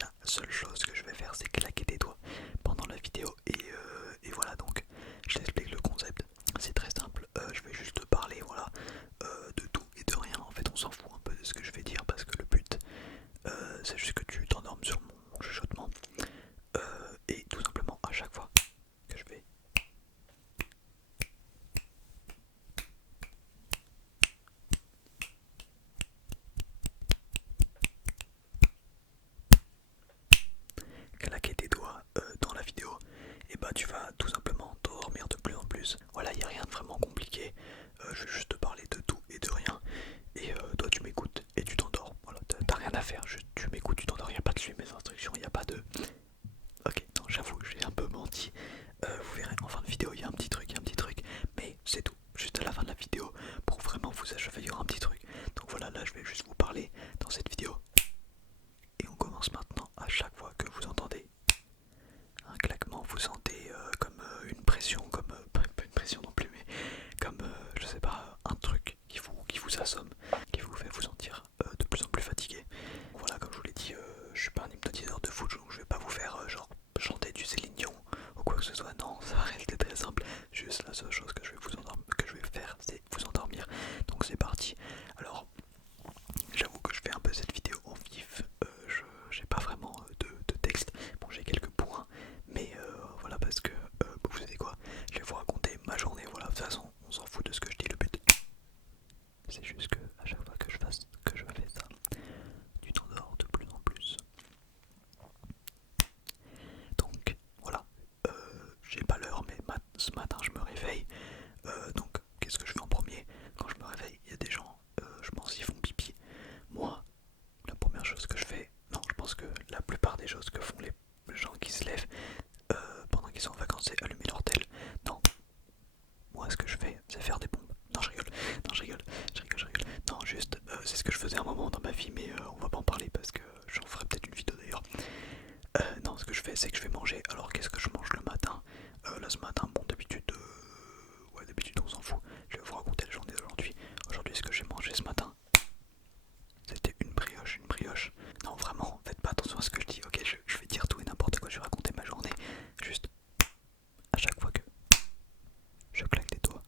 la seule chose que je vais faire, c'est claquer des doigts pendant la vidéo et voilà. Donc je t'explique le concept. C'est très simple. Je vais juste te parler, voilà, de tout et de rien. En fait, on s'en fout un peu de ce que je vais dire parce que le but, c'est juste que tu t'endormes sur mon chuchotement et tout simplement à chaque fois que je vais claquer tes doigts dans la vidéo, et bah tu vas tout simplement t'endormir de plus en plus. Voilà, il n'y a rien de vraiment compliqué. Je vais juste te parler de tout et de rien. Et toi tu m'écoutes et tu t'endors. Voilà, t'as rien à faire. Tu m'écoutes, tu t'endors. Il n'y a pas de suivre mes instructions, il n'y a pas de. Ok, non, j'avoue, j'ai un peu menti. Vous verrez en fin de vidéo, il y a un petit truc, mais c'est tout. Juste à la fin de la vidéo, pour vraiment vous achever, il y aura un petit truc. Donc voilà, là je vais juste vous parler dans cette vidéo. Et on commence maintenant. À chaque fois que vous entendez un claquement, vous sentez comme une pression, comme pas une pression non plus, mais comme je sais pas, un truc qui vous assomme, qui vous fait vous sentir de plus en plus fatigué. Voilà, comme je vous l'ai dit, je suis pas un hypnotiseur de foot, donc je vais pas vous faire genre chanter du Céline Dion ou quoi que ce soit. Non, ça va rester très simple. Juste la seule chose que je vais que je vais faire, c'est vous endormir. Donc c'est parti. Alors, j'avoue que je fais un peu cette vidéo en vif. J'ai pas vraiment de texte. Bon, j'ai quelques points, mais voilà, parce que vous savez quoi, je vais vous raconter ma journée. Voilà, de toute façon, on s'en fout de ce que je dis. Le but, c'est juste que à chaque fois que je fais ça, tu t'endors de plus en plus. Donc voilà, j'ai pas l'heure, mais ce matin je me réveille. Donc qu'est-ce que je fais en premier? Quand je me réveille, il y a des gens, je pense, ils font pipi. Moi, la première chose que je fais, non, je pense que la plupart des choses que font les gens qui se lèvent pendant qu'ils sont en vacances, c'est allumer leur tel. Non, moi ce que je fais, c'est faire des pompes. Non, je rigole, non, je rigole. Non, juste, c'est ce que je faisais un moment dans ma vie, mais on va pas en parler parce que j'en ferai peut-être une vidéo d'ailleurs. Non, ce que je fais, c'est que je vais manger. Alors, qu'est-ce que je mange le matin? Là, ce matin, bon, d'habitude, ouais, d'habitude, on s'en fout. Je vais vous raconter la journée d'aujourd'hui. Aujourd'hui, ce que j'ai mangé ce matin, c'était une brioche, une brioche. Non, vraiment, faites pas attention à ce que je dis, ok? Je vais dire tout et n'importe quoi, je vais raconter ma journée. Juste, à chaque fois que je claque des doigts,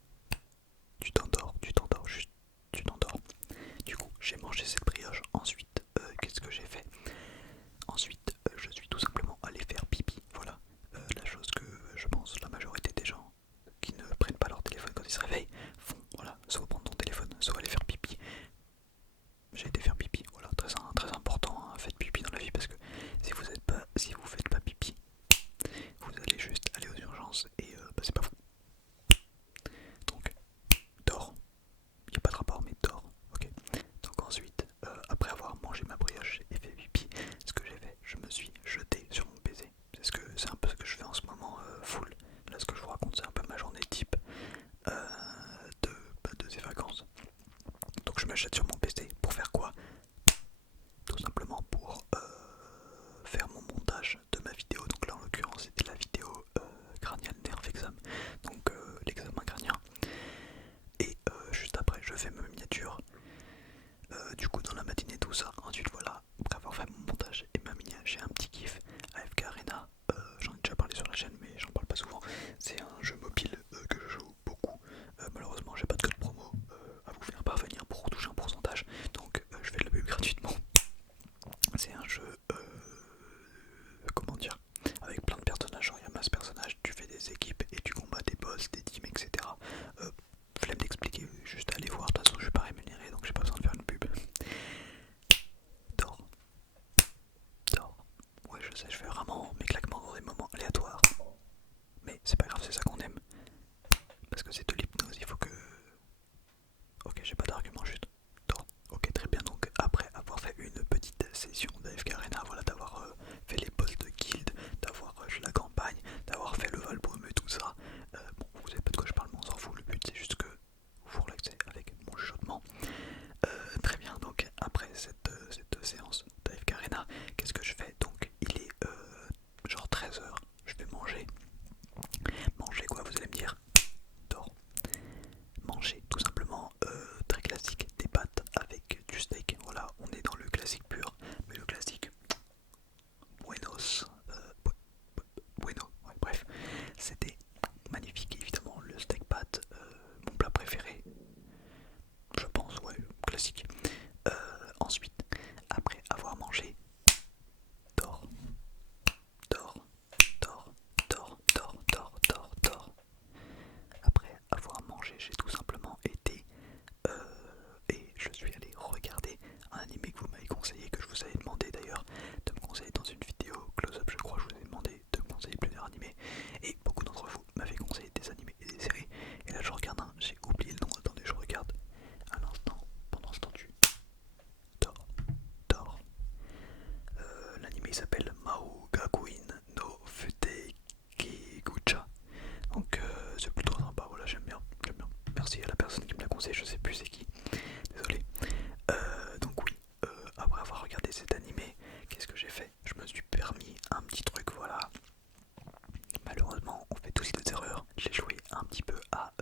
tu t'endors, juste, tu t'endors. Du coup, j'ai mangé cette brioche. Ensuite, qu'est-ce que j'ai fait? Ensuite, je suis tout simplement allé faire pipi. Voilà, la chose que je pense la majorité des gens qui ne prennent pas leur téléphone quand ils se réveillent font. Voilà, soit prendre ton téléphone, soit aller faire pipi. J'ai été faire pipi. Voilà, très important. Hein, faites pipi dans la vie parce que si vous faites pas pipi, vous allez juste aller aux urgences et bah, c'est pas vous. Donc, dors. Il n'y a pas de rapport, mais dors. Ok. Donc ensuite, après avoir mangé ma brioche et fait pipi, ce que j'ai fait, je me suis jeté sur mon PC. C'est un peu ce que je fais en ce moment, full. Là, ce que je vous raconte, c'est un peu ma journée type euh, de ces vacances. Donc je me jette sur mon PC pour faire quoi? Tout simplement pour faire mon montage de ma vidéo. Donc là, en l'occurrence, c'était la vidéo Cranial Nerve Exam. j'ai joué un petit peu à...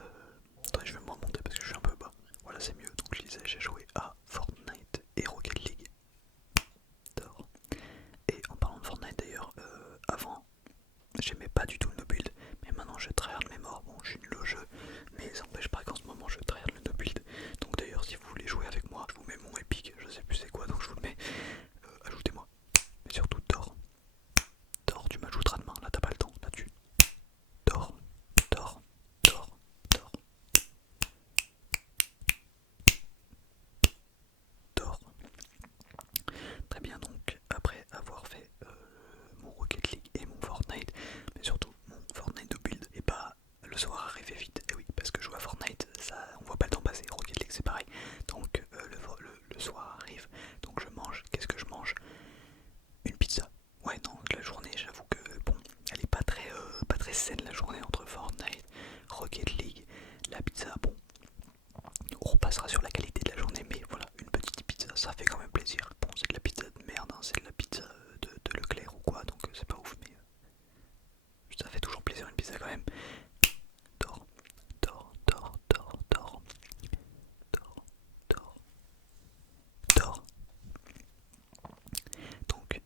Attendez, je vais me remonter parce que je suis un peu bas. Voilà, c'est mieux. Donc je disais, j'ai joué à Fortnite et Rocket League. D'or. Et en parlant de Fortnite d'ailleurs, avant, j'aimais pas du tout le no build, mais maintenant je tryhard mes morts. Bon, je suis nul au jeu, mais ça n'empêche pas qu'en ce moment je tryhard le no build. Donc d'ailleurs, si vous voulez jouer avec moi, je vous mets mon épique, je sais plus c'est quoi, donc je vous le mets. Ajoutez-moi. Mais surtout, Thor. Thor, tu m'ajouteras demain, là t'as pas le temps, là-dessus. Thor, Thor, Thor, Thor. Thor. Très bien, donc après avoir fait mon Rocket League et mon Fortnite, mais surtout mon Fortnite de build, et bah le soir arrivait vite. Et oui, parce que jouer à Fortnite, ça, on voit pas le temps passer. Rocket League c'est pareil. Donc le soir arrive, donc je mange. Qu'est-ce que je mange? Une pizza. Ouais, non, la journée, j'avoue que bon, elle est pas très saine la journée entre Fortnite, Rocket League, la pizza. Bon, on repassera sur la qualité de la journée, mais voilà, une petite pizza, ça fait quand même plaisir. Bon, c'est de la pizza de merde, hein, c'est de la pizza de Leclerc ou quoi, donc c'est pas ouf, mais ça fait toujours plaisir une pizza quand même. Dors, dors, dors, dors, dors, dors, dors, dors. Donc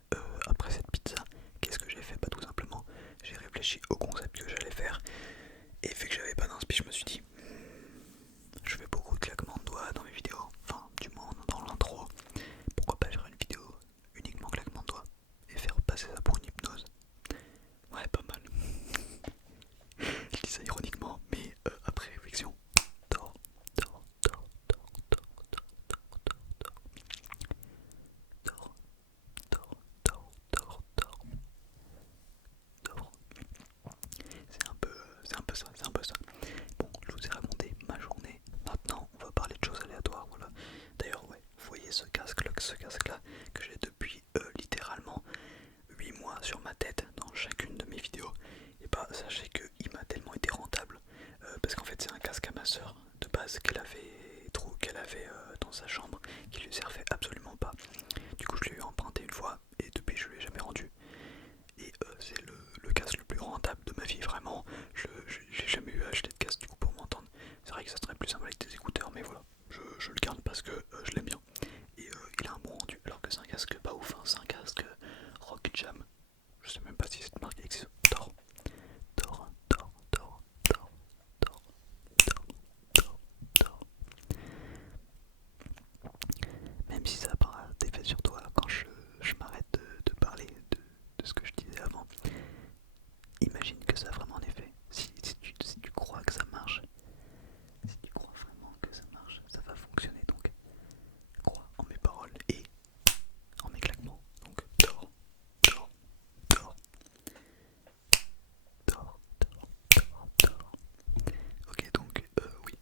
après cette pizza, qu'est-ce que j'ai fait? Bah tout simplement, j'ai réfléchi au concept que j'allais faire, et vu que j'avais pas d'inspi, je me suis dit, je fais beaucoup de claquements de doigts dans mes vidéos, enfin du moins dans l'intro, pourquoi pas faire une vidéo uniquement claquement de doigts et faire passer ça pour une hypnose. Ouais, pas mal. Je dis ça ironiquement, mais après réflexion. Dors, dors, dors, dors, dors, dors, dors, dors, dors, dors, dors, dors, dors. C'est un peu ça, c'est un peu ça. Bon, je vous ai raconté ma journée. Maintenant, on va parler de choses aléatoires, voilà. D'ailleurs, ouais, vous voyez ce casque-là que j'ai depuis littéralement 8 mois sur ma tête dans chacune de mes vidéos. Et bah, sachez qu'il m'a tellement été rentable parce qu'en fait, c'est un casque à ma soeur de base qu'elle avait dans sa chambre qui lui servait absolument pas. Du coup, je l'ai eu emprunté une fois et depuis, je lui ai jamais rendu. Et c'est le casque le plus rentable de ma vie, vraiment. J'ai jamais eu à acheter de casque du coup pour m'entendre. C'est vrai que ça serait plus simple avec des écouteurs, mais voilà, je le garde parce que je l'aime bien. Et il a un bon rendu, alors que c'est un casque pas ouf, hein. C'est un casque Rock Jam. Je sais même pas si cette marque existe. Dors, dors, dors, dors, dors, dors, dors, dors, dors. Même si ça n'a pas d'effet sur toi quand je m'arrête de parler de ce que je disais avant. Imagine que ça a vraiment un effet. Si tu crois que ça marche, si tu crois vraiment que ça marche, ça va fonctionner. Donc crois en mes paroles et en mes claquements. Donc dors, dors, dors, dors, dors, dors, dors. Ok, donc oui,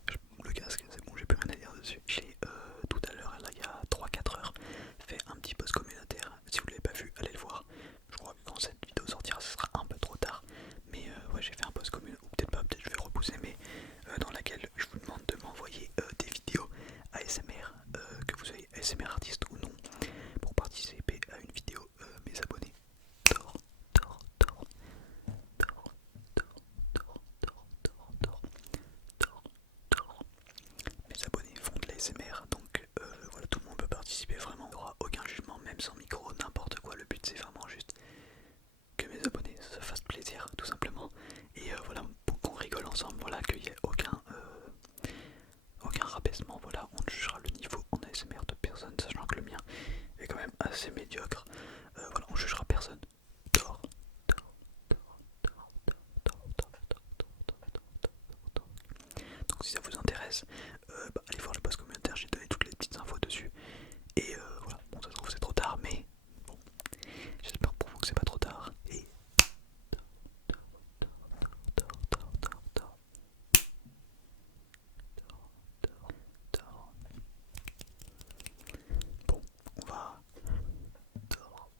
le casque, c'est bon, j'ai plus rien à dire dessus. J'ai tout à l'heure, là il y a 3-4 heures, fait un petit post communautaire. Si vous l'avez pas vu, allez le voir. Je crois que quand cette vidéo sortira, ce sera un peu trop tard. Mais ouais, j'ai fait un post communautaire, ou peut-être pas, peut-être je vais repousser, mais dans laquelle je vous demande de m'envoyer des vidéos ASMR, que vous soyez ASMR artiste ou non, pour participer à une vidéo mes abonnés. Dors, dors, dors, dors, dors, dors, dors, dors, dors, dors, dors. Mes abonnés font de l'ASMR, donc voilà, tout le monde peut participer vraiment. Il n'y aura aucun jugement, même sans micro, n'importe quoi. Le but c'est vraiment juste que mes abonnés se fassent plaisir, tout simplement. Et voilà, pour qu'on rigole ensemble, voilà, qu'il n'y ait aucun rabaissement. Voilà, on jugera le niveau en ASMR de personne, sachant que le mien est quand même assez médiocre. Voilà, on jugera personne. Dors, dors, dors, dors, dors, dors, dors, dors, dors, dors, dors. Donc si ça vous intéresse, allez voir le post commentaire, j'ai donné toutes les petites infos dessus. Et voilà, bon ça se trouve c'est trop tard, mais bon, j'espère pour vous que c'est pas trop tard. Et bon, on va dehors.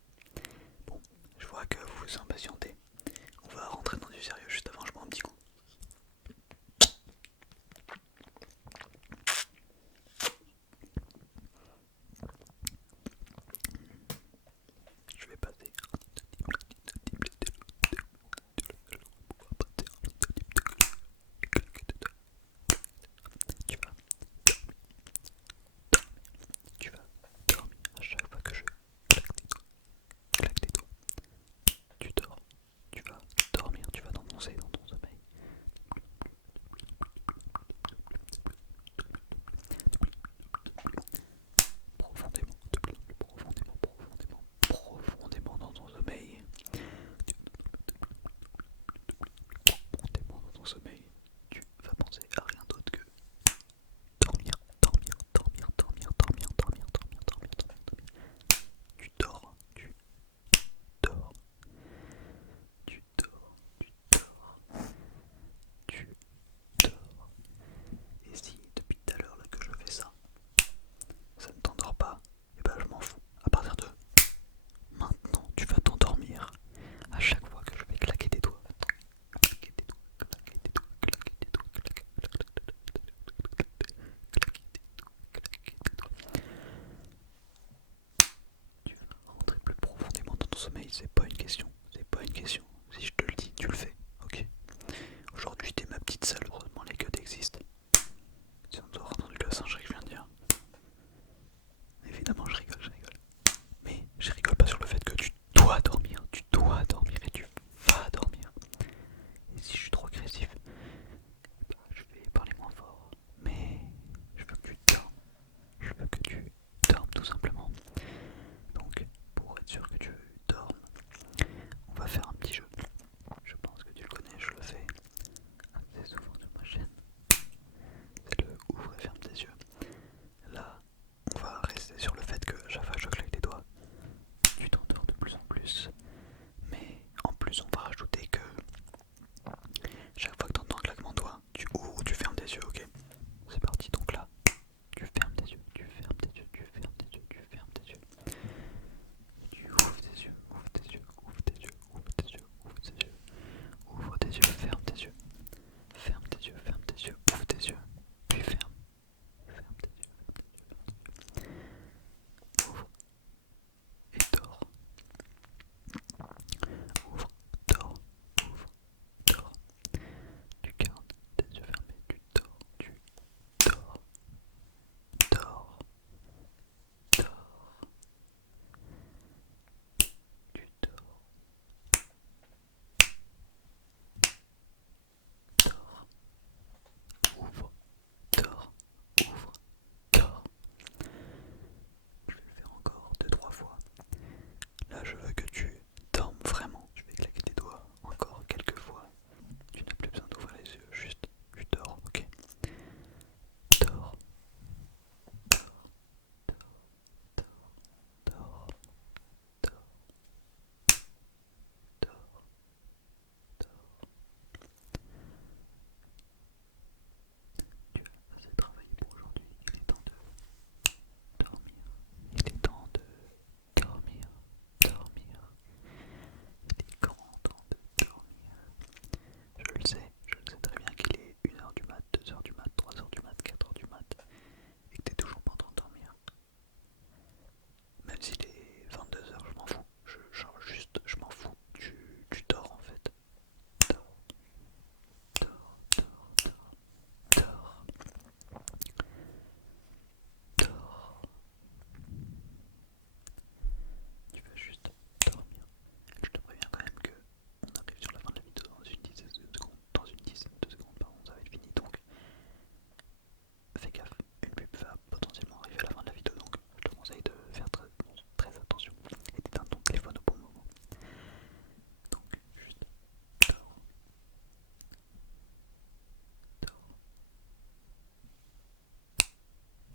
Bon, je vois que vous vous impatientez. On va rentrer dans du sérieux juste avant, je prends un petit coup. sommeil, tu vas penser à rien d'autre que dormir, dormir, dormir, dormir, dormir, dormir, dormir, dormir, dormir, dormir. Tu dors, tu dors, tu dors, tu dors, tu dors. Et si depuis tout à l'heure là que je fais ça, ça ne t'endort pas, et ben je m'en fous. À partir de maintenant, tu vas t'endormir. À chaque fois que je vais claquer des doigts, claquer des doigts, claquer des doigts, claquer des doigts, claquer des doigts, claquer des doigts. Tu vas rentrer plus profondément dans ton sommeil, c'est pas